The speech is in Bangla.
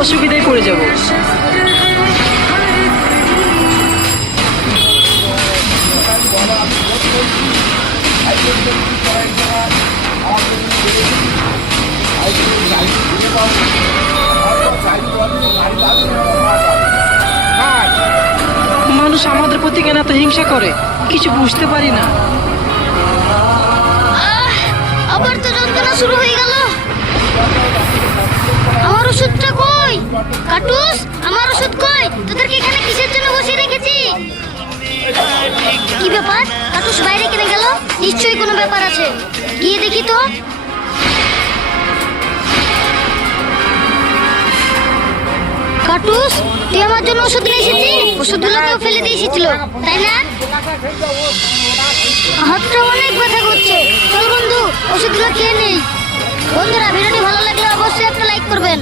অসুবিধায় পড়ে যাব। মানুষ আমাদের প্রতি কেন এত হিংসা করে কিছু বুঝতে পারি না। আবার তো যন্ত্রণা শুরু হয়ে গেল। আমার ওষুধটা কই? কাটুস, আমার ওষুধ কই? তোদেরকে এখানে কিসের জন্য বসিয়ে রেখেছি? কি ব্যাপার? কাটুস বাইরে কেন গেল? নিশ্চয়ই কোনো ব্যাপার আছে, গিয়ে দেখি তো। কাটুস, তুই আমার জন্য ওষুধ নিয়ে এসেছিস? ওষুধগুলোকেও ফেলে দিয়ে এসেছিল, তাই না? হাতটা অনেক ব্যথা করছে। চল বন্ধু, ওষুধগুলো খেয়ে নেই। বন্ধুরা, ভিডিওটি ভালো লাগলে অবশ্যই একটা লাইক করবেন।